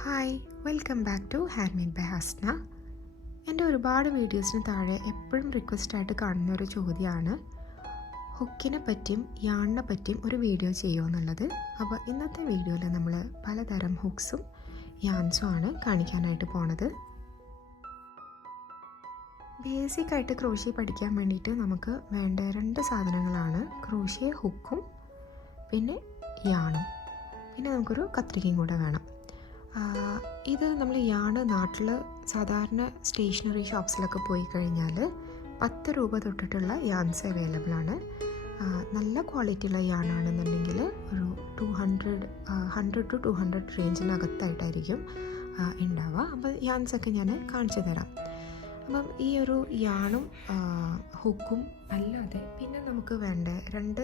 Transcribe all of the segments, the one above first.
Hi welcome back to hand made by Hasna എന്റെ ഒരുപാട് വീഡിയോസിന് താഴെ എപ്പോഴും റിക്വസ്റ്റായിട്ട് കാണുന്ന ഒരു ചോദ്യമാണ് ഹുക്കിനെ പറ്റിയും യാണിനെ പറ്റിയും ഒരു വീഡിയോ ചെയ്യുമോ എന്നുള്ളത്. അപ്പോൾ ഇന്നത്തെ വീഡിയോയിൽ നമ്മൾ പലതരം ഹുക്സും യാൻസും ആണ് കാണിക്കാനായിട്ട് പോണത്. ബേസിക് ആയിട്ട് ക്രോഷ്യ പഠിക്കാൻ വേണ്ടിയിട്ട് നമുക്ക് വേണ്ട രണ്ട് സാധനങ്ങളാണ് ക്രോഷ്യ ഹുക്കും പിന്നെ യാണും. പിന്നെ നമുക്കൊരു കത്രികയും കൂടെ വേണം. ഇത് നമ്മൾ യാണ് നാട്ടിൽ സാധാരണ സ്റ്റേഷനറി ഷോപ്സിലൊക്കെ പോയി കഴിഞ്ഞാൽ പത്ത് രൂപ തൊട്ടിട്ടുള്ള യാൻസ് അവൈലബിൾ ആണ് നല്ല ക്വാളിറ്റിയുള്ള യാണാണെന്നുണ്ടെങ്കിൽ ഒരു two hundred hundred two two hundred റേഞ്ചിനകത്തായിട്ടായിരിക്കും ഉണ്ടാവുക അപ്പോൾ യാൻസൊക്കെ ഞാൻ കാണിച്ചു തരാം. അപ്പം ഈ ഒരു യാണും ഹുക്കും അല്ലാതെ പിന്നെ നമുക്ക് വേണ്ട രണ്ട്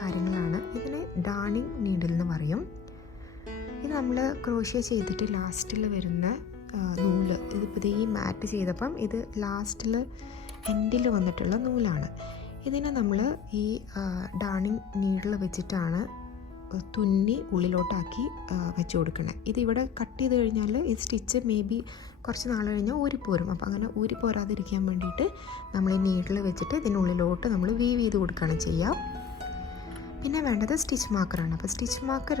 കാര്യങ്ങളാണ്. ഇതിനെ ഡാണിങ് നീഡിൽ എന്ന് പറയും. ഇത് നമ്മൾ ക്രോഷ്യ ചെയ്തിട്ട് ലാസ്റ്റിൽ വരുന്ന നൂൽ. ഇതിപ്പോൾ ഈ മാറ്റ് ചെയ്തപ്പം ഇത് ലാസ്റ്റിൽ എൻഡിൽ വന്നിട്ടുള്ള നൂലാണ്. ഇതിനെ നമ്മൾ ഈ ഡാണിങ് നീഡിൽ വെച്ചിട്ടാണ് തുന്നി ഉള്ളിലോട്ടാക്കി വെച്ച് കൊടുക്കണേ. ഇതിവിടെ കട്ട് ചെയ്ത് കഴിഞ്ഞാൽ ഈ സ്റ്റിച്ച് മേ ബി കുറച്ച് നാൾ കഴിഞ്ഞാൽ ഊരിപ്പോരും. അപ്പോൾ അങ്ങനെ ഊരിപ്പോരാതിരിക്കാൻ വേണ്ടിയിട്ട് നമ്മൾ ഈ നീഡിൽ വെച്ചിട്ട് ഇതിനുള്ളിലോട്ട് നമ്മൾ വീവ് ചെയ്ത് കൊടുക്കുകയാണ് ചെയ്യുക പിന്നെ വേണ്ടത് സ്റ്റിച്ച് മാർക്കറാണ് അപ്പോൾ സ്റ്റിച്ച് മാർക്കർ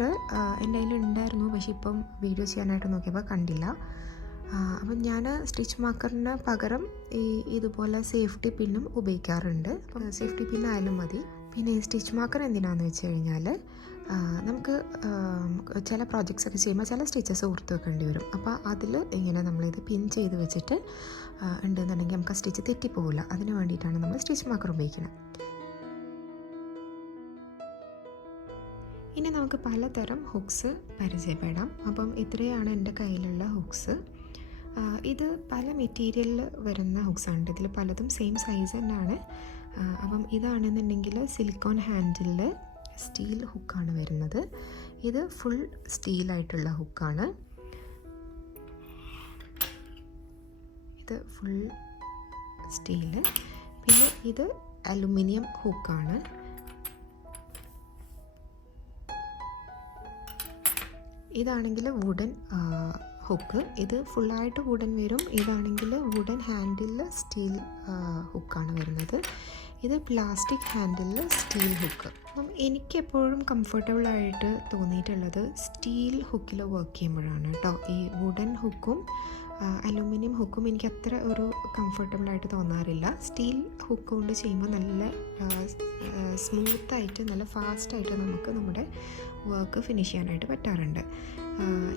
എന്റെ കയ്യിൽ ഉണ്ടായിരുന്നു. പക്ഷേ ഇപ്പം വീഡിയോ ചെയ്യാനായിട്ട് നോക്കിയപ്പോൾ കണ്ടില്ല. അപ്പം ഞാൻ സ്റ്റിച്ച് മാർക്കറിന് പകരം ഈ ഇതുപോലെ സേഫ്റ്റി പിന്നും ഉപയോഗിക്കാറുണ്ട്. അപ്പം സേഫ്റ്റി പിന്നായാലും മതി. പിന്നെ ഈ സ്റ്റിച്ച് മാർക്കർ എന്തിനാന്ന് വെച്ച് കഴിഞ്ഞാൽ നമുക്ക് ചില പ്രോജക്ട്സ് ഒക്കെ ചെയ്യുമ്പോൾ ചില സ്റ്റിച്ചസ് ഓർത്ത് വെക്കേണ്ടി വരും. അപ്പോൾ അതിൽ ഇങ്ങനെ നമ്മളിത് പിൻ ചെയ്ത് വെച്ചിട്ട് ഉണ്ടെന്നുണ്ടെങ്കിൽ നമുക്ക് ആ സ്റ്റിച്ച് തെറ്റിപ്പോകില്ല അതിന് വേണ്ടിയിട്ടാണ് നമ്മൾ സ്റ്റിച്ച് മാർക്കർ ഉപയോഗിക്കുന്നത്. ഇനി നമുക്ക് പലതരം ഹുക്സ് പരിചയപ്പെടാം. അപ്പം ഇത്രയാണ് എന്റെ കയ്യിലുള്ള ഹുക്സ്. ഇത് പല മെറ്റീരിയലിൽ വരുന്ന ഹുക്സാണ് ഇതിൽ പലതും സെയിം സൈസ് തന്നെയാണ്. അപ്പം ഇതാണെന്നുണ്ടെങ്കിൽ സിലിക്കോൺ ഹാൻഡിലിൽ സ്റ്റീൽ ഹുക്കാണ് വരുന്നത്. ഇത് ഫുൾ സ്റ്റീലായിട്ടുള്ള ഹുക്കാണ്. ഇത് ഫുൾ സ്റ്റീൽ. പിന്നെ ഇത് അലുമിനിയം ഹുക്കാണ്. ഇതാണെങ്കിൽ വുഡൻ ഹുക്ക് ഇത് ഫുള്ളായിട്ട് വുഡൻ വരും. ഇതാണെങ്കിൽ വുഡൻ ഹാൻഡിൽ സ്റ്റീൽ ഹുക്കാണ് വരുന്നത്. ഇത് പ്ലാസ്റ്റിക് ഹാൻഡിൽ സ്റ്റീൽ ഹുക്ക് എനിക്കെപ്പോഴും കംഫർട്ടബിൾ ആയിട്ട് തോന്നിയിട്ടുള്ളത് സ്റ്റീൽ ഹുക്കിൽ വർക്ക് ചെയ്യുമ്പോഴാണ് കേട്ടോ ഈ വുഡൻ ഹുക്കും അലുമിനിയം ഹുക്കും എനിക്ക് അത്ര ഒരു കംഫർട്ടബിൾ ആയിട്ട് തോന്നാറില്ല. സ്റ്റീൽ ഹുക്ക് കൊണ്ട് ചെയ്യുമ്പോൾ നല്ല സ്മൂത്തായിട്ട് നല്ല ഫാസ്റ്റായിട്ട് നമുക്ക് നമ്മുടെ വർക്ക് ഫിനിഷ് ചെയ്യാനായിട്ട് പറ്റാറുണ്ട്.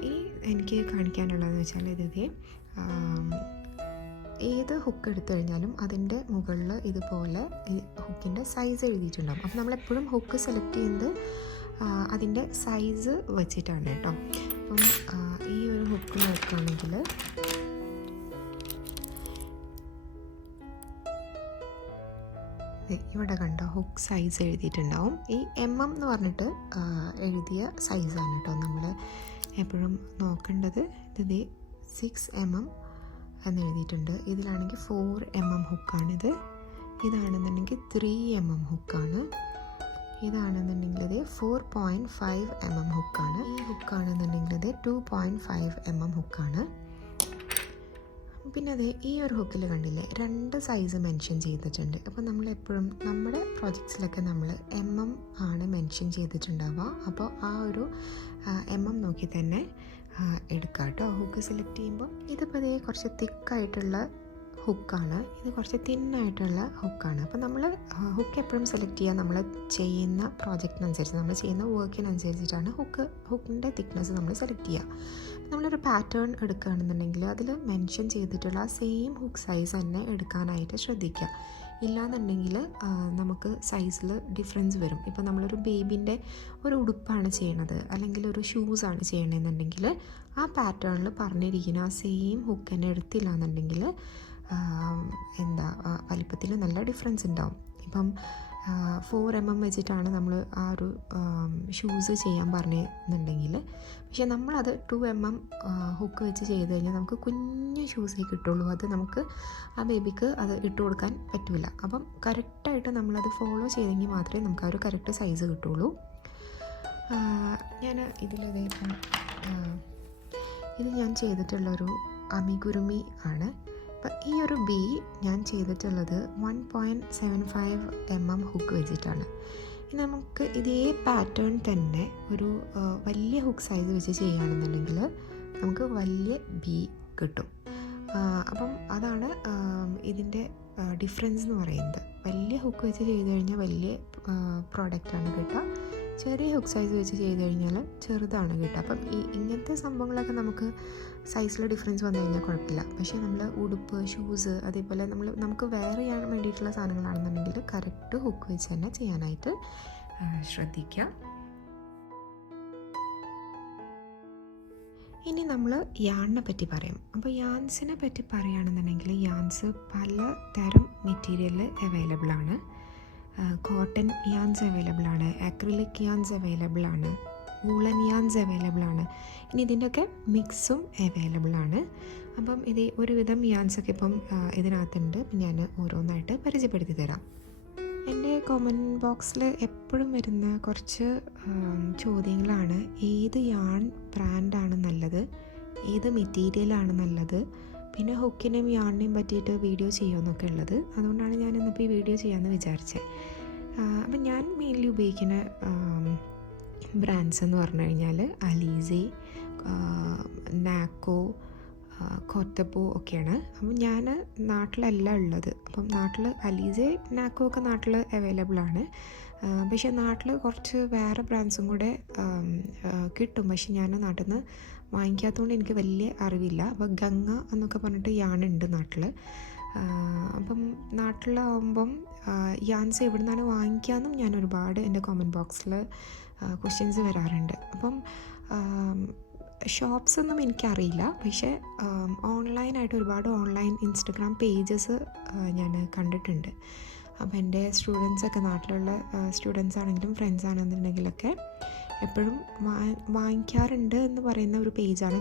ഈ എനിക്ക് കാണിക്കാനുള്ളതെന്ന് വെച്ചാൽ ഇത് ഏത് ഹുക്ക് എടുത്തു കഴിഞ്ഞാലും അതിന്റെ മുകളിൽ ഇതുപോലെ ഹുക്കിന്റെ സൈസ് എഴുതിയിട്ടുണ്ടാകും അപ്പോൾ നമ്മളെപ്പോഴും ഹുക്ക് സെലക്ട് ചെയ്യുന്നത് അതിന്റെ സൈസ് വെച്ചിട്ടാണ് കേട്ടോ. അപ്പം ഈ ഒരു ഹുക്ക് നോക്കുകയാണെങ്കിൽ ഇവിടെ കണ്ടോ ഹുക്ക് സൈസ് എഴുതിയിട്ടുണ്ടാവും. ഈ എം എം എന്ന് പറഞ്ഞിട്ട് എഴുതിയ സൈസാണ് കേട്ടോ നമ്മൾ എപ്പോഴും നോക്കേണ്ടത്. ഇത് സിക്സ് എം എം എന്ന് എഴുതിയിട്ടുണ്ട്. ഇതിലാണെങ്കിൽ ഫോർ എം എം ഹുക്കാണിത് ഇതാണെന്നുണ്ടെങ്കിൽ ത്രീ എം എം ഹുക്കാണ് ഇതാണെന്നുണ്ടെങ്കിൽ ഇത് four point five M M ഹുക്കാണ് ഈ ഹുക്കാണെന്നുണ്ടെങ്കിൽ ഇത് two point five M M ഹുക്കാണ് പിന്നെ അതെ ഈ ഒരു ഹുക്കിൽ കണ്ടില്ലേ? രണ്ട് സൈസ് മെൻഷൻ ചെയ്തിട്ടുണ്ട്. അപ്പോൾ നമ്മൾ എപ്പോഴും നമ്മുടെ പ്രോജക്ട്സിലൊക്കെ നമ്മൾ എം എം ആണ് മെൻഷൻ ചെയ്തിട്ടുണ്ടാവുക. അപ്പോൾ ആ ഒരു എം എം നോക്കി തന്നെ എടുക്കാം കേട്ടോ ഹുക്ക് സെലക്ട് ചെയ്യുമ്പോൾ ഇതിപ്പോൾ ഇതേ കുറച്ച് തിക്കായിട്ടുള്ള ഹുക്കാണ് ഇത് കുറച്ച് തിന്നായിട്ടുള്ള ഹുക്കാണ് അപ്പോൾ നമ്മൾ ഹുക്ക് എപ്പോഴും സെലക്ട് ചെയ്യുക. നമ്മൾ ചെയ്യുന്ന പ്രോജക്റ്റിനനുസരിച്ച് നമ്മൾ ചെയ്യുന്ന വർക്കിനനുസരിച്ചിട്ടാണ് ഹുക്ക് ഹുക്കിന്റെ തിക്നെസ് നമ്മൾ സെലക്ട് ചെയ്യുക. നമ്മളൊരു പാറ്റേൺ എടുക്കുകയാണെന്നുണ്ടെങ്കിൽ അതിൽ മെൻഷൻ ചെയ്തിട്ടുള്ള ആ സെയിം ഹുക്ക് സൈസ് തന്നെ എടുക്കാനായിട്ട് ശ്രദ്ധിക്കുക. ഇല്ലാന്നുണ്ടെങ്കിൽ നമുക്ക് സൈസിൽ ഡിഫറൻസ് വരും. ഇപ്പോൾ നമ്മളൊരു ബേബിന്റെ ഒരു ഉടുപ്പാണ് ചെയ്യണത് അല്ലെങ്കിൽ ഒരു ഷൂസാണ് ചെയ്യണമെന്നുണ്ടെങ്കിൽ ആ പാറ്റേണിൽ പറഞ്ഞിരിക്കുന്ന ആ സെയിം ഹുക്ക് തന്നെ എടുത്തില്ല എന്നുണ്ടെങ്കിൽ എന്താ വലിപ്പത്തിൽ നല്ല ഡിഫറൻസ് ഉണ്ടാവും. ഇപ്പം ഫോർ എം എം വെച്ചിട്ടാണ് നമ്മൾ ആ ഒരു ഷൂസ് ചെയ്യാൻ പറഞ്ഞെന്നുണ്ടെങ്കിൽ പക്ഷേ നമ്മളത് ടു എം എം ഹുക്ക് വെച്ച് ചെയ്ത് കഴിഞ്ഞാൽ നമുക്ക് കുഞ്ഞു ഷൂസേ കിട്ടുള്ളൂ. അത് നമുക്ക് ആ ബേബിക്ക് അത് ഇട്ട് കൊടുക്കാൻ പറ്റില്ല അപ്പം കറക്റ്റായിട്ട് നമ്മളത് ഫോളോ ചെയ്തെങ്കിൽ മാത്രമേ നമുക്ക് ആ ഒരു കറക്റ്റ് സൈസ് കിട്ടുള്ളൂ. ഞാൻ ഇതിലേക്ക് ഇത് ഞാൻ ചെയ്തിട്ടുള്ളൊരു അമിഗുരുമി ആണ്. അപ്പം ഈ ഒരു ബി ഞാൻ ചെയ്തിട്ടുള്ളത് one point seven five M M hook വെച്ചിട്ടാണ്. നമുക്ക് ഇതേ പാറ്റേൺ തന്നെ ഒരു വലിയ ഹുക്ക് സൈസ് വെച്ച് ചെയ്യുകയാണെന്നുണ്ടെങ്കിൽ നമുക്ക് വലിയ ബി കിട്ടും. അപ്പം അതാണ് ഇതിന്റെ ഡിഫറൻസ് എന്ന് പറയുന്നത്. വലിയ ഹുക്ക് വെച്ച് ചെയ്ത് കഴിഞ്ഞാൽ വലിയ പ്രോഡക്റ്റാണ് കിട്ടുക. ചെറിയ ഹുക്ക് സൈസ് വെച്ച് ചെയ്ത് കഴിഞ്ഞാൽ ചെറുതാണ് കേട്ടോ. അപ്പം ഈ ഇങ്ങനത്തെ സംഭവങ്ങളൊക്കെ നമുക്ക് സൈസിൽ ഡിഫറൻസ് വന്നു കഴിഞ്ഞാൽ കുഴപ്പമില്ല. പക്ഷേ നമ്മൾ ഉടുപ്പ് ഷൂസ് അതേപോലെ നമ്മൾ നമുക്ക് വെയർ ചെയ്യാൻ വേണ്ടിയിട്ടുള്ള സാധനങ്ങളാണെന്നുണ്ടെങ്കിൽ കറക്റ്റ് ഹുക്ക് വെച്ച് തന്നെ ചെയ്യാനായിട്ട് ശ്രദ്ധിക്കുക ഇനി നമ്മൾ യാണിനെ പറ്റി പറയും. അപ്പോൾ യാൻസിനെ പറ്റി പറയുകയാണെന്നുണ്ടെങ്കിൽ യാൻസ് പല തരം മെറ്റീരിയലിൽ അവൈലബിൾ ആണ്. കോട്ടൺ യാൻസ് അവൈലബിൾ ആണ്. അക്രിലിക് യാൻസ് അവൈലബിൾ ആണ്. വൂളൻ യാൻസ് അവൈലബിൾ ആണ്. ഇനി ഇതിന്റെയൊക്കെ മിക്സും അവൈലബിൾ ആണ്. അപ്പം ഇത് ഒരുവിധം യാൻസൊക്കെ ഇപ്പം ഇതിനകത്തുണ്ട്. ഞാൻ ഓരോന്നായിട്ട് പരിചയപ്പെടുത്തി തരാം. എന്റെ കോമന്റ് ബോക്സിൽ എപ്പോഴും വരുന്ന കുറച്ച് ചോദ്യങ്ങളാണ്. ഏത് യാൺ ബ്രാൻഡാണ് നല്ലത്? ഏത് മെറ്റീരിയലാണ് നല്ലത്? പിന്നെ ഹുക്കിനെയും യാണിനെയും പറ്റിയിട്ട് വീഡിയോ ചെയ്യുമെന്നൊക്കെ ഉള്ളത്. അതുകൊണ്ടാണ് ഞാൻ ഇന്നിപ്പോൾ ഈ വീഡിയോ ചെയ്യാമെന്ന് വിചാരിച്ചത് അപ്പം ഞാൻ മെയിൻലി ഉപയോഗിക്കുന്ന ബ്രാൻഡ്സ് എന്ന് പറഞ്ഞു കഴിഞ്ഞാൽ അലീസെ നാക്കോ കൊത്തപ്പൂ ഒക്കെയാണ്. അപ്പം ഞാൻ നാട്ടിലല്ല ഉള്ളത്. അപ്പം നാട്ടിൽ അലീസെ നാക്കോ ഒക്കെ നാട്ടിൽ അവൈലബിൾ ആണ്. പക്ഷേ നാട്ടിൽ കുറച്ച് വേറെ ബ്രാൻഡ്സും കൂടെ കിട്ടും. പക്ഷെ ഞാൻ നാട്ടിൽ നിന്ന് വാങ്ങിക്കാത്തതുകൊണ്ട് എനിക്ക് വലിയ അറിവില്ല. അപ്പോൾ ഗംഗ എന്നൊക്കെ പറഞ്ഞിട്ട് യാണുണ്ട് നാട്ടിൽ അപ്പം നാട്ടിലാവുമ്പം യാൻസ് എവിടെ നിന്നാണ് വാങ്ങിക്കാമെന്നും ഞാൻ ഒരുപാട് എന്റെ കോമന്റ് ബോക്സിൽ ക്വസ്റ്റ്യൻസ് വരാറുണ്ട്. അപ്പം ഷോപ്സ് ഒന്നും എനിക്കറിയില്ല. പക്ഷേ ഓൺലൈനായിട്ട് ഒരുപാട് ഓൺലൈൻ ഇൻസ്റ്റഗ്രാം പേജസ് ഞാൻ കണ്ടിട്ടുണ്ട്. അപ്പോൾ എന്റെ സ്റ്റുഡൻസൊക്കെ നാട്ടിലുള്ള സ്റ്റുഡൻസ് ആണെങ്കിലും ഫ്രണ്ട്സ് ആണെന്നുണ്ടെങ്കിലൊക്കെ എപ്പോഴും വാങ്ങിക്കാറുണ്ട് എന്ന് പറയുന്ന ഒരു പേജാണ്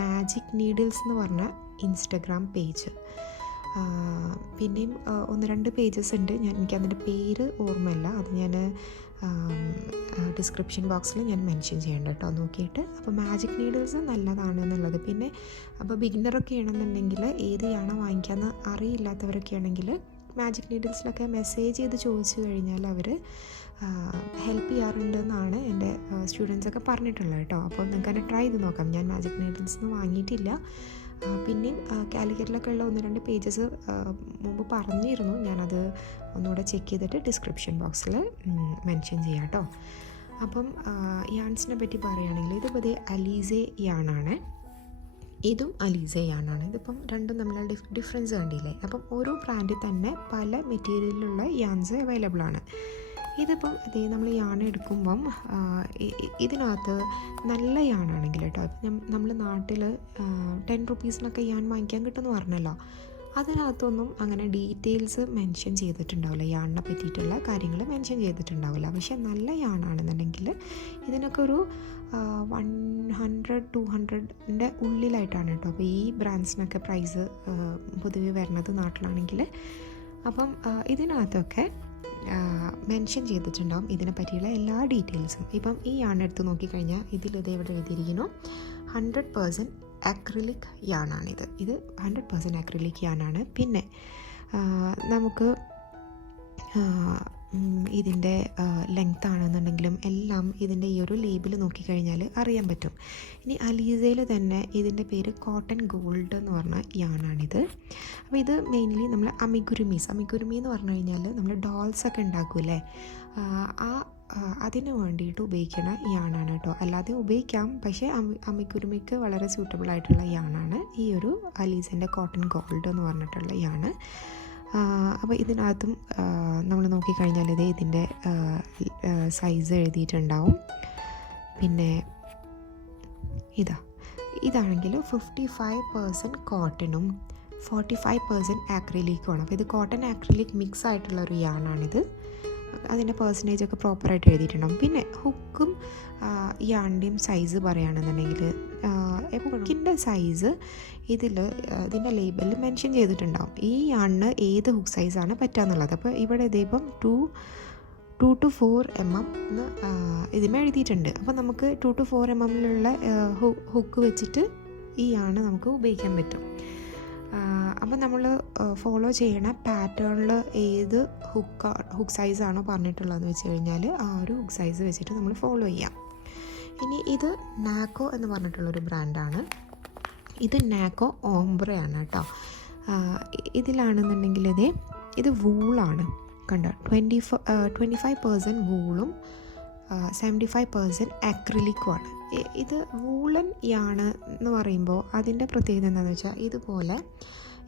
മാജിക് നീഡിൽസ് എന്ന് പറഞ്ഞ ഇൻസ്റ്റഗ്രാം പേജ് പിന്നെയും ഒന്ന് രണ്ട് പേജസ് ഉണ്ട്. ഞാൻ എനിക്ക് അതിന്റെ പേര് ഓർമ്മയില്ല. അത് ഞാൻ ഡിസ്ക്രിപ്ഷൻ ബോക്സിൽ ഞാൻ മെൻഷൻ ചെയ്യേണ്ട കേട്ടോ. നോക്കിയിട്ട്. അപ്പോൾ മാജിക് നീഡിൽസ് നല്ലതാണ് എന്നുള്ളത്. പിന്നെ അപ്പോൾ ബിഗിനറൊക്കെ ആണെന്നുണ്ടെങ്കിൽ ഏത് യാണോ വാങ്ങിക്കാമെന്ന് അറിയില്ലാത്തവരൊക്കെ ആണെങ്കിൽ മാജിക് നീഡിൽസിലൊക്കെ മെസ്സേജ് ചെയ്ത് ചോദിച്ചു കഴിഞ്ഞാൽ അവർ ഹെൽപ്പ് ചെയ്യാറുണ്ടെന്നാണ് എന്റെ സ്റ്റുഡൻസൊക്കെ പറഞ്ഞിട്ടുള്ളത് കേട്ടോ. അപ്പോൾ നിങ്ങൾക്ക് തന്നെ ട്രൈ ചെയ്ത് നോക്കാം. ഞാൻ മാജിക് നീഡിൽസ് ഒന്നും വാങ്ങിയിട്ടില്ല. പിന്നെയും കാലിക്കറ്റിലൊക്കെ ഉള്ള ഒന്ന് രണ്ട് പേജസ് മുമ്പ് പറഞ്ഞിരുന്നു. ഞാനത് ഒന്നുകൂടെ ചെക്ക് ചെയ്തിട്ട് ഡിസ്ക്രിപ്ഷൻ ബോക്സിൽ മെൻഷൻ ചെയ്യാം കേട്ടോ. അപ്പം യാൺസിനെ പറ്റി പറയുകയാണെങ്കിൽ ഇത് പതിയെ അലീസെ യാണാണ്. ഇതും അലീസയാണ്. ഇതിപ്പം രണ്ടും നമ്മൾ ഡിഫ് ഡിഫറൻസ് കണ്ടില്ലേ? അപ്പം ഓരോ ബ്രാൻഡിൽ തന്നെ പല മെറ്റീരിയലിലുള്ള യാൻസ് അവൈലബിൾ ആണ്. ഇതിപ്പം ഇതേ നമ്മൾ യാൺ എടുക്കുമ്പം ഇതിനകത്ത് നല്ല യാണാണെങ്കിൽ കേട്ടോ നമ്മൾ നാട്ടിൽ ടെൻ റുപ്പീസിനൊക്കെ യാൻ വാങ്ങിക്കാൻ കിട്ടുമെന്ന് പറഞ്ഞല്ലോ. അതിനകത്തൊന്നും അങ്ങനെ ഡീറ്റെയിൽസ് മെൻഷൻ ചെയ്തിട്ടുണ്ടാവില്ല. യാണിനെ പറ്റിയിട്ടുള്ള കാര്യങ്ങൾ മെൻഷൻ ചെയ്തിട്ടുണ്ടാവില്ല. പക്ഷേ നല്ല യാണാണെന്നുണ്ടെങ്കിൽ ഇതിനൊക്കെ ഒരു വൺ ഹൺഡ്രഡ് ടു ഹൺഡ്രഡിന്റെ ഉള്ളിലായിട്ടാണ് കേട്ടോ അപ്പോൾ ഈ ബ്രാൻഡ്സിനൊക്കെ പ്രൈസ് പൊതുവെ വരുന്നത് നാട്ടിലാണെങ്കിൽ. അപ്പം ഇതിനകത്തൊക്കെ മെൻഷൻ ചെയ്തിട്ടുണ്ടാവും ഇതിനെ പറ്റിയുള്ള എല്ലാ ഡീറ്റെയിൽസും ഇപ്പം ഈ യാണെടുത്ത് നോക്കിക്കഴിഞ്ഞാൽ ഇതിൽ ഇത് ഇവിടെ എഴുതിയിരിക്കുന്നു? ഹൺഡ്രഡ് പേഴ്സന്റ് അക്രിലിക് യാണാണിത് ഇത് ഹൺഡ്രഡ് പേഴ്സന്റ് അക്രിലിക് യാണാണ് പിന്നെ നമുക്ക് ഇതിന്റെ ലെങ്ത് ആണെന്നുണ്ടെങ്കിലും എല്ലാം ഇതിന്റെ ഈ ഒരു ലേബിൾ നോക്കിക്കഴിഞ്ഞാൽ അറിയാൻ പറ്റും. ഇനി അലീസയിൽ തന്നെ ഇതിന്റെ പേര് കോട്ടൺ ഗോൾഡ് എന്ന് പറഞ്ഞ യാണാണിത് അപ്പോൾ ഇത് മെയിൻലി നമ്മൾ അമിഗുരുമീസ് അമിഗുരുമി എന്ന് പറഞ്ഞു കഴിഞ്ഞാൽ നമ്മൾ ഡോൾസ് ഒക്കെ ഉണ്ടാക്കൂലേ ആ, അതിനു വേണ്ടിയിട്ട് ഉപയോഗിക്കുന്ന യാണാണ് കേട്ടോ. അല്ലാതെ ഉപയോഗിക്കാം പക്ഷേ അമി വളരെ സൂട്ടബിൾ ആയിട്ടുള്ള യാണാണ് ഈ ഒരു അലീസിന്റെ കോട്ടൺ ഗോൾഡ് എന്ന് പറഞ്ഞിട്ടുള്ള യാണ് അപ്പോൾ ഇതിനകത്തും നമ്മൾ നോക്കിക്കഴിഞ്ഞാൽ ഇത് ഇതിന്റെ സൈസ് എഴുതിയിട്ടുണ്ടാവും. പിന്നെ ഇതാ ഇതാണെങ്കിൽ ഫിഫ്റ്റി ഫൈവ് പേഴ്സന്റ് കോട്ടണും ഫോർട്ടി ഫൈവ് പേഴ്സന്റ് ആക്രിലിക്കുമാണ് അപ്പോൾ ഇത് കോട്ടൺ ആക്രിലിക് മിക്സ് ആയിട്ടുള്ള ഒരു യാണാണിത് അതിന്റെ പേഴ്സന്റേജ് ഒക്കെ പ്രോപ്പറായിട്ട് എഴുതിയിട്ടുണ്ടാവും. പിന്നെ ഹുക്കും യാണിന്റെയും സൈസ് പറയുകയാണെന്നുണ്ടെങ്കിൽ ഹുക്കിന്റെ സൈസ് ഇതിൽ ഇതിന്റെ ലേബലിൽ മെൻഷൻ ചെയ്തിട്ടുണ്ടാവും. ഈ അണ്ണ് ഏത് ഹുക്ക് സൈസാണ് പറ്റുക അപ്പോൾ ഇവിടെ ഇതിപ്പം two two two four M M എന്ന് ഇതിമേ എഴുതിയിട്ടുണ്ട്. അപ്പോൾ നമുക്ക് ടു ടു ഫോർ എം എമ്മിലുള്ള ഹുക്ക് വെച്ചിട്ട് ഈ ആണ് നമുക്ക് ഉപയോഗിക്കാൻ പറ്റും. അപ്പോൾ നമ്മൾ ഫോളോ ചെയ്യണ പാറ്റേണിൽ ഏത് ഹുക്ക് ഹുക്ക് സൈസാണോ പറഞ്ഞിട്ടുള്ളതെന്ന് വെച്ച് കഴിഞ്ഞാൽ ആ ഒരു ഹുക്ക് സൈസ് വെച്ചിട്ട് നമ്മൾ ഫോളോ ചെയ്യാം. ഇനി ഇത് നാക്കോ എന്ന് പറഞ്ഞിട്ടുള്ള പറഞ്ഞിട്ടുള്ളൊരു ബ്രാൻഡാണ്. ഇത് നാക്കോ ഓംബ്രയാണ് കേട്ടോ. ഇതിലാണെന്നുണ്ടെങ്കിൽ ഇതേ ഇത് വൂളാണ്. കണ്ടോ? Twenty four twenty five percent വൂളും seventy five percent അക്രിലിക്കുമാണ്. ഇത് വൂളൻ യാണ് എന്ന് പറയുമ്പോൾ അതിന്റെ പ്രത്യേകത എന്താണെന്ന് വെച്ചാൽ ഇതുപോലെ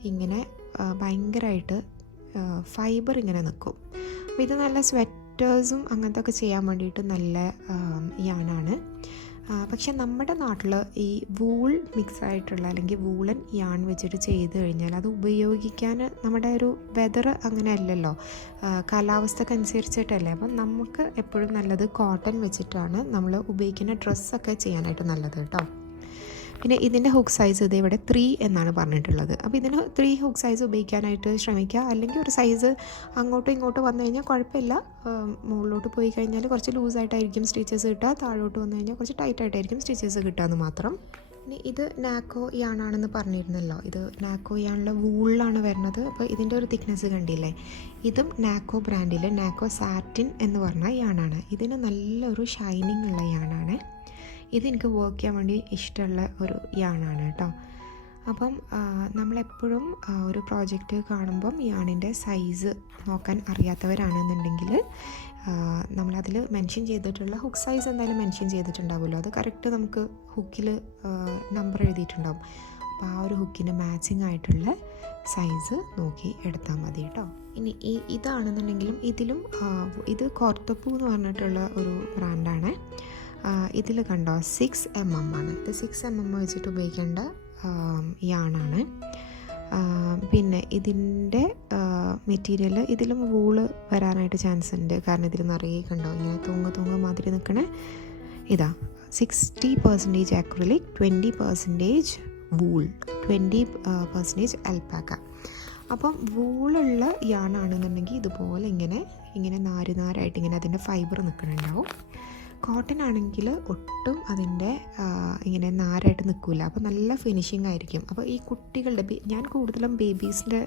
ഇങ്ങനെ ഭയങ്കരമായിട്ട് ഫൈബർ ഇങ്ങനെ നിൽക്കും. അപ്പോൾ ഇത് നല്ല സ്വെറ്റേഴ്സും അങ്ങനത്തെ ഒക്കെ ചെയ്യാൻ വേണ്ടിയിട്ട് നല്ല യാണാണ് പക്ഷെ നമ്മുടെ നാട്ടിൽ ഈ വൂൾ മിക്സ് ആയിട്ടുള്ള അല്ലെങ്കിൽ വൂളൻ യാൺ വെച്ചിട്ട് ചെയ്ത് കഴിഞ്ഞാൽ അത് ഉപയോഗിക്കാൻ നമ്മുടെ ഒരു വെതർ അങ്ങനെ അല്ലല്ലോ. കാലാവസ്ഥക്കനുസരിച്ചിട്ടല്ലേ അപ്പം നമുക്ക് എപ്പോഴും നല്ലത് കോട്ടൺ വെച്ചിട്ടാണ് നമ്മൾ ഉപയോഗിക്കുന്ന ഡ്രസ്സൊക്കെ ചെയ്യാനായിട്ട് നല്ലത് കേട്ടോ. പിന്നെ ഇതിന്റെ ഹുക്ക് സൈസ് ഇത് ഇവിടെ ത്രീ എന്നാണ് പറഞ്ഞിട്ടുള്ളത്. അപ്പോൾ ഇതിന് ത്രീ ഹുക്ക് സൈസ് ഉപയോഗിക്കാനായിട്ട് ശ്രമിക്കുക. അല്ലെങ്കിൽ ഒരു സൈസ് അങ്ങോട്ടും ഇങ്ങോട്ടും വന്നു കഴിഞ്ഞാൽ കുഴപ്പമില്ല. മുകളിലോട്ട് പോയി കഴിഞ്ഞാൽ കുറച്ച് ലൂസായിട്ടായിരിക്കും സ്റ്റിച്ചസ് കിട്ടുക. താഴോട്ട് വന്നു കഴിഞ്ഞാൽ കുറച്ച് ടൈറ്റായിട്ടായിരിക്കും സ്റ്റിച്ചസ് കിട്ടുക മാത്രം. പിന്നെ ഇത് നാക്കോ യാണാണെന്ന് പറഞ്ഞിരുന്നല്ലോ. ഇത് നാക്കോ യാണിലെ വൂളിലാണ് വരുന്നത്. അപ്പോൾ ഇതിന്റെ ഒരു തിക്നെസ് കണ്ടില്ലേ? ഇതും നാക്കോ ബ്രാൻഡിലെ നാക്കോ സാറ്റിൻ എന്ന് പറഞ്ഞ യാണാണ് ഇതിന് നല്ലൊരു ഷൈനിങ് ഉള്ള യാണാണ് ഇതെനിക്ക് വർക്ക് ചെയ്യാൻ വേണ്ടി ഇഷ്ടമുള്ള ഒരു യാണാണ് കേട്ടോ. അപ്പം നമ്മളെപ്പോഴും ഒരു പ്രോജക്റ്റ് കാണുമ്പം യാണിന്റെ സൈസ് നോക്കാൻ അറിയാത്തവരാണെന്നുണ്ടെങ്കിൽ നമ്മളതിൽ മെൻഷൻ ചെയ്തിട്ടുള്ള ഹുക്ക് സൈസ് എന്തായാലും മെൻഷൻ ചെയ്തിട്ടുണ്ടാവുമല്ലോ. അത് കറക്റ്റ് നമുക്ക് ഹുക്കിൽ നമ്പർ എഴുതിയിട്ടുണ്ടാവും. അപ്പോൾ ആ ഒരു ഹുക്കിന് മാച്ചിങ് ആയിട്ടുള്ള സൈസ് നോക്കി എടുത്താൽ മതി കേട്ടോ. ഇനി ഈ ഇതാണെന്നുണ്ടെങ്കിലും ഇതിലും ഇത് കോർത്തപ്പൂ എന്ന് പറഞ്ഞിട്ടുള്ള ഒരു ബ്രാൻഡാണ് ഇതിൽ കണ്ടോ സിക്സ് എം എം ആണ്. ഇത് സിക്സ് എം എം വെച്ചിട്ട് ഉപയോഗിക്കേണ്ട യാണാണ് പിന്നെ ഇതിന്റെ മെറ്റീരിയൽ ഇതിലും വൂൾ വരാനായിട്ട് ചാൻസ് ഉണ്ട്. കാരണം ഇതിൽ നിറയെ കണ്ടോ ഇങ്ങനെ തൂങ്ങ തൂങ്ങ മാതിരി നിൽക്കണ ഇതാ sixty percentage acrylic twenty percentage wool twenty percentage alpaca അപ്പം വൂളുള്ള യാണാണെന്നുണ്ടെങ്കിൽ ഇതുപോലെ ഇങ്ങനെ ഇങ്ങനെ നാര് നാരായിട്ട് ഇങ്ങനെ അതിന്റെ ഫൈബർ നിൽക്കുന്നുണ്ടാവും കോട്ടൺ ആണെങ്കിൽ ഒട്ടും അതിന്റെ ഇങ്ങനെ നാരായിട്ട് നിൽക്കില്ല അപ്പോൾ നല്ല ഫിനിഷിംഗ് ആയിരിക്കും. അപ്പോൾ ഈ കുട്ടികളുടെ ഞാൻ കൂടുതലും ബേബീസിന്റെ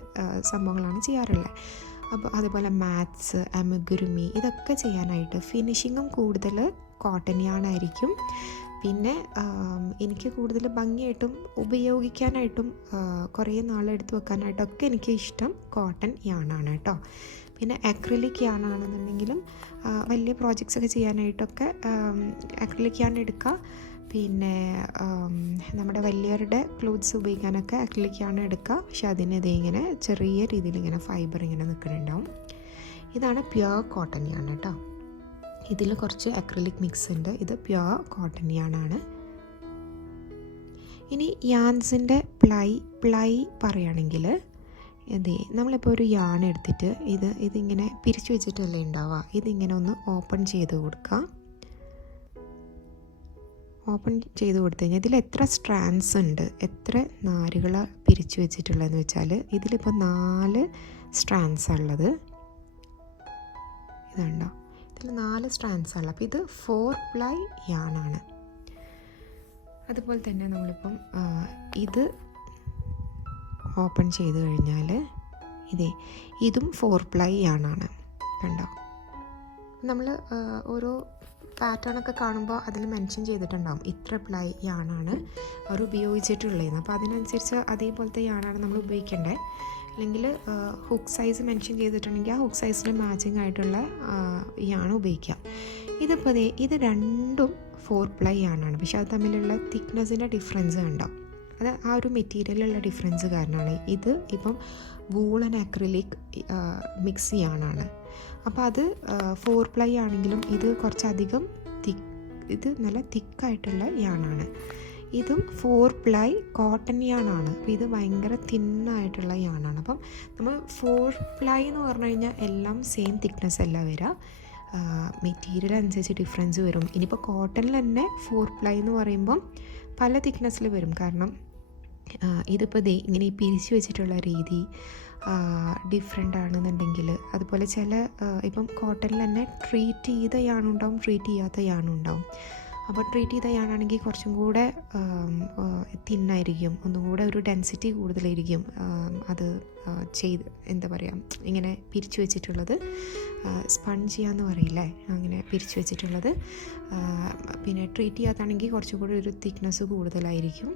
സംഭവങ്ങളാണ് ചെയ്യാറുള്ളത്. അപ്പോൾ അതുപോലെ മാത്സ് അമഗുരുമി ഇതൊക്കെ ചെയ്യാനായിട്ട് ഫിനിഷിങ്ങും കൂടുതൽ കോട്ടൺ യാണായിരിക്കും പിന്നെ എനിക്ക് കൂടുതൽ ഭംഗിയായിട്ടും ഉപയോഗിക്കാനായിട്ടും കുറേ നാളെടുത്ത് വെക്കാനായിട്ടൊക്കെ എനിക്ക് ഇഷ്ടം കോട്ടൺ യാണാണ് കേട്ടോ. പിന്നെ അക്രിലിക് യാണാണെന്നുണ്ടെങ്കിലും ആണെന്നുണ്ടെങ്കിലും വലിയ പ്രോജക്ട്സ് ഒക്കെ ചെയ്യാനായിട്ടൊക്കെ അക്രിലിക് യാൺ എടുക്കുക പിന്നെ നമ്മുടെ വലിയവരുടെ ക്ലോത്ത്സ് ഉപയോഗിക്കാനൊക്കെ അക്രിലിക് യാൺ എടുക്കുക പക്ഷെ അതിന് ഇത് ഇങ്ങനെ ചെറിയ രീതിയിൽ ഇങ്ങനെ ഫൈബർ ഇങ്ങനെ നിൽക്കുന്നുണ്ടാവും. ഇതാണ് പ്യുവർ കോട്ടൺ യാൺ കേട്ടോ ഇതിൽ കുറച്ച് അക്രിലിക് മിക്സ് ഉണ്ട്. ഇത് പ്യുവർ കോട്ടൺ ആണ്. ഇനി യാൻസിന്റെ പ്ലൈ പ്ലൈ പറയുകയാണെങ്കിൽ അതെ നമ്മളിപ്പോൾ ഒരു യാൺ എടുത്തിട്ട് ഇത് ഇതിങ്ങനെ പിരിച്ചു വെച്ചിട്ടല്ലേ ഉണ്ടാവുക. ഇതിങ്ങനെ ഒന്ന് ഓപ്പൺ ചെയ്ത് കൊടുക്കുക ഓപ്പൺ ചെയ്ത് കൊടുത്തു കഴിഞ്ഞാൽ ഇതിൽ എത്ര സ്ട്രാൻസ് ഉണ്ട് എത്ര നാരുകൾ പിരിച്ചു വെച്ചിട്ടുള്ളതെന്ന് വെച്ചാൽ ഇതിലിപ്പോൾ നാല് സ്ട്രാൻഡ്സ് ഉള്ളത്. ഇതുണ്ടോ ഇതിൽ നാല് സ്ട്രാൻഡ്സ് ഉള്ളത്. അപ്പോൾ ഇത് ഫോർ പ്ലൈ യാണാണ് അതുപോലെ തന്നെ നമ്മളിപ്പം ഇത് ഓപ്പൺ ചെയ്ത് കഴിഞ്ഞാൽ ഇതേ ഇതും ഫോർ പ്ലൈ ആണാണ് കണ്ടോ? നമ്മൾ ഓരോ പാറ്റേണൊക്കെ കാണുമ്പോൾ അതിൽ മെൻഷൻ ചെയ്തിട്ടുണ്ടാകും ഇത്ര പ്ലൈ യാണാണ് അവർ ഉപയോഗിച്ചിട്ടുള്ളതെന്ന്. അപ്പോൾ അതിനനുസരിച്ച് അതേപോലത്തെ യാണാണ് നമ്മൾ ഉപയോഗിക്കേണ്ടത് അല്ലെങ്കിൽ ഹുക്ക് സൈസ് മെൻഷൻ ചെയ്തിട്ടുണ്ടെങ്കിൽ ആ ഹുക്ക് സൈസിന് മാച്ചിങ് ആയിട്ടുള്ള യാണ് ഉപയോഗിക്കുക. ഇതിപ്പോൾ ഇത് രണ്ടും ഫോർ പ്ലൈ ആണാണ് പക്ഷെ അത് തമ്മിലുള്ള തിക്നെസ്സിന്റെ ഡിഫറൻസ് കണ്ടോ? അത് ആ ഒരു മെറ്റീരിയലുള്ള ഡിഫറൻസ് കാരണമാണ്. ഇത് ഇപ്പം വൂൾ ആൻഡ് അക്രിലിക് മിക്സ് ചെയ്യാനാണ്. അപ്പോൾ അത് ഫോർ പ്ലൈ ആണെങ്കിലും ഇത് കുറച്ചധികം തിക്ക് ഇത് നല്ല തിക്കായിട്ടുള്ള യാണാണ് ഇതും ഫോർ പ്ലൈ കോട്ടൺ യാണാണ് അപ്പോൾ ഇത് ഭയങ്കര തിന്നായിട്ടുള്ള യാണാണ് അപ്പം നമ്മൾ ഫോർ പ്ലൈ എന്ന് പറഞ്ഞു കഴിഞ്ഞാൽ എല്ലാം സെയിം തിക്നെസ് അല്ല വരിക മെറ്റീരിയൽ അനുസരിച്ച് ഡിഫറൻസ് വരും. ഇനിയിപ്പോൾ കോട്ടണിൽ തന്നെ ഫോർ പ്ലൈ എന്ന് പറയുമ്പം പല തിക്നെസ്സിൽ വരും. കാരണം ഇതിപ്പോൾ ദേ ഇങ്ങനെ ഈ പിരിച്ചു വെച്ചിട്ടുള്ള രീതി ഡിഫറെന്റ് ആണെന്നുണ്ടെങ്കിൽ അതുപോലെ ചില ഇപ്പം കോട്ടണിൽ തന്നെ ട്രീറ്റ് ചെയ്ത യാണുണ്ടാവും ട്രീറ്റ് ചെയ്യാത്ത യാണുണ്ടാവും. അപ്പോൾ ട്രീറ്റ് ചെയ്ത യാണാണെങ്കിൽ കുറച്ചും കൂടെ തിന്നായിരിക്കും ഒന്നും കൂടെ ഒരു ഡെൻസിറ്റി കൂടുതലായിരിക്കും അത് ചെയ്ത് എന്താ പറയുക ഇങ്ങനെ പിരിച്ചു വെച്ചിട്ടുള്ളത്. സ്പഞ്ച് ചെയ്യാന്ന് പറയില്ലേ അങ്ങനെ പിരിച്ചു വെച്ചിട്ടുള്ളത്. പിന്നെ ട്രീറ്റ് ചെയ്യാത്താണെങ്കിൽ കുറച്ചും കൂടെ ഒരു തിക്നെസ് കൂടുതലായിരിക്കും.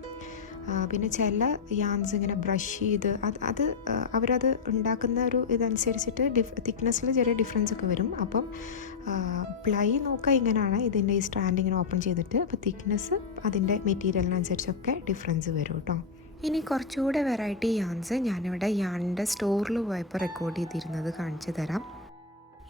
പിന്നെ ചില യാൻസ് ഇങ്ങനെ ബ്രഷ് ചെയ്ത് അത് അത് അവരത് ഉണ്ടാക്കുന്ന ഒരു ഇതനുസരിച്ചിട്ട് ഡിഫ് തിക്നെസ്സിൽ ചെറിയ ഡിഫറൻസ് ഒക്കെ വരും. അപ്പം പ്ലൈ നോക്കുക ഇങ്ങനെയാണ്. ഇതിന്റെ ഈ സ്റ്റാൻഡ് ഇങ്ങനെ ഓപ്പൺ ചെയ്തിട്ട് അപ്പോൾ തിക്നെസ് അതിന്റെ മെറ്റീരിയലിനനുസരിച്ചൊക്കെ ഡിഫറൻസ് വരും കേട്ടോ ഇനി കുറച്ചുകൂടെ വെറൈറ്റി യാൻസ് ഞാനിവിടെ യാണിന്റെ സ്റ്റോറിൽ പോയപ്പോൾ റെക്കോർഡ് ചെയ്തിരുന്നത് കാണിച്ചു തരാം.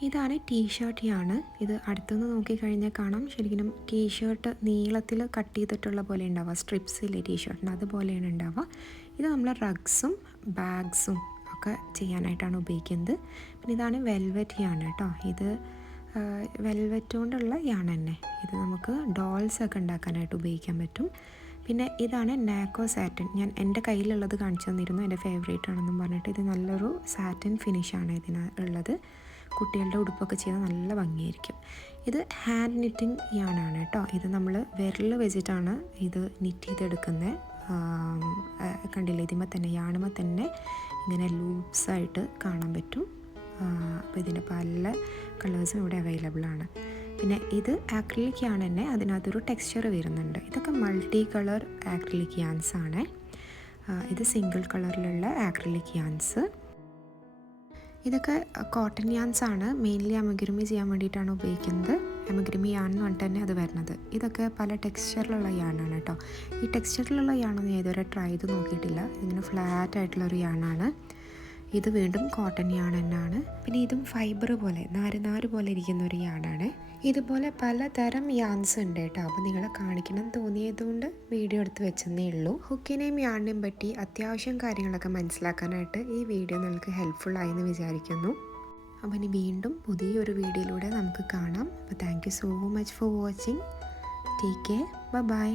ഇതാണ് ടീ ഷർട്ട് യാണ് ഇത് അടുത്തുനിന്ന് നോക്കിക്കഴിഞ്ഞാൽ കാണാം. ശരിക്കും ടീ ഷർട്ട് നീളത്തിൽ കട്ട് ചെയ്തിട്ടുള്ള പോലെ ഉണ്ടാവുക. സ്ട്രിപ്സിലെ ടീ ഷർട്ടിന് അതുപോലെയാണ് ഉണ്ടാവുക. ഇത് നമ്മൾ റഗ്സും ബാഗ്സും ഒക്കെ ചെയ്യാനായിട്ടാണ് ഉപയോഗിക്കുന്നത്. പിന്നെ ഇതാണ് വെൽവെറ്റ് യാണ് കേട്ടോ. ഇത് വെൽവെറ്റ് കൊണ്ടുള്ള യാണ് തന്നെ. ഇത് നമുക്ക് ഡോൾസ് ഒക്കെ ഉണ്ടാക്കാനായിട്ട് ഉപയോഗിക്കാൻ പറ്റും. പിന്നെ ഇതാണ് നാക്കോ സാറ്റൻ. ഞാൻ എന്റെ കയ്യിലുള്ളത് കാണിച്ചു തന്നിരുന്നു. എന്റെ ഫേവറേറ്റ് ആണെന്നും പറഞ്ഞിട്ട് ഇത് നല്ലൊരു സാറ്റൻ ഫിനിഷാണ് ഇതിന് ഉള്ളത്. കുട്ടികളുടെ ഉടുപ്പൊക്കെ ചെയ്താൽ നല്ല ഭംഗിയായിരിക്കും. ഇത് ഹാൻഡ് നിറ്റിംഗ് യാണാണ് കേട്ടോ ഇത് നമ്മൾ വിരൽ വെച്ചിട്ടാണ് ഇത് നിറ്റ് ചെയ്തെടുക്കുന്നത് കണ്ടില്ലേ? ഇതിമ്മ തന്നെ യാണുമ്പോൾ തന്നെ ഇങ്ങനെ ലൂപ്സായിട്ട് കാണാൻ പറ്റും. അപ്പോൾ ഇതിന്റെ പല കളേഴ്സും ഇവിടെ അവൈലബിൾ ആണ്. പിന്നെ ഇത് ആക്രിലിക് യാണ് തന്നെ അതിനകത്തൊരു ടെക്സ്ചർ വരുന്നുണ്ട്. ഇതൊക്കെ മൾട്ടി കളർ ആക്രിലിക് യാൻസ് ആണ് ഇത് സിംഗിൾ കളറിലുള്ള ആക്രിലിക് യാൻസ് ഇതൊക്കെ കോട്ടൺ യാൻസ് ആണ് മെയിൻലി അമഗ്രിമി ചെയ്യാൻ വേണ്ടിയിട്ടാണ് ഉപയോഗിക്കുന്നത്. അമഗ്രിമി യാൻ എന്ന് പറഞ്ഞിട്ട് തന്നെ അത് വരുന്നത്. ഇതൊക്കെ പല ടെക്സ്ചറിലുള്ള യാണാണ് കേട്ടോ. ഈ ടെക്സ്ചറിലുള്ള യാണൊന്നും ഇതുവരെ ട്രൈ ചെയ്ത് നോക്കിയിട്ടില്ല. ഇങ്ങനെ ഫ്ലാറ്റ് ആയിട്ടുള്ള ഒരു യാണാണ് ഇത് വീണ്ടും കോട്ടൺ യാൺ തന്നെയാണ്. പിന്നെ ഇതും ഫൈബർ പോലെ നാര് നാര് പോലെ ഇരിക്കുന്ന ഒരു യാണാണ് ഇതുപോലെ പലതരം യാൻസ് ഉണ്ട് കേട്ടോ. അപ്പോൾ നിങ്ങളെ കാണിക്കണം തോന്നിയതുകൊണ്ട് വീഡിയോ എടുത്ത് വെച്ചെന്നേ ഉള്ളൂ. ഹുക്കിനെയും യാണിനെയും പറ്റി അത്യാവശ്യം കാര്യങ്ങളൊക്കെ മനസ്സിലാക്കാനായിട്ട് ഈ വീഡിയോ നിങ്ങൾക്ക് ഹെൽപ്ഫുൾ ആയെന്ന് വിചാരിക്കുന്നു. അപ്പോൾ ഇനി വീണ്ടും പുതിയൊരു വീഡിയോയിലൂടെ നമുക്ക് കാണാം. അപ്പോൾ thank so much for watching take care bye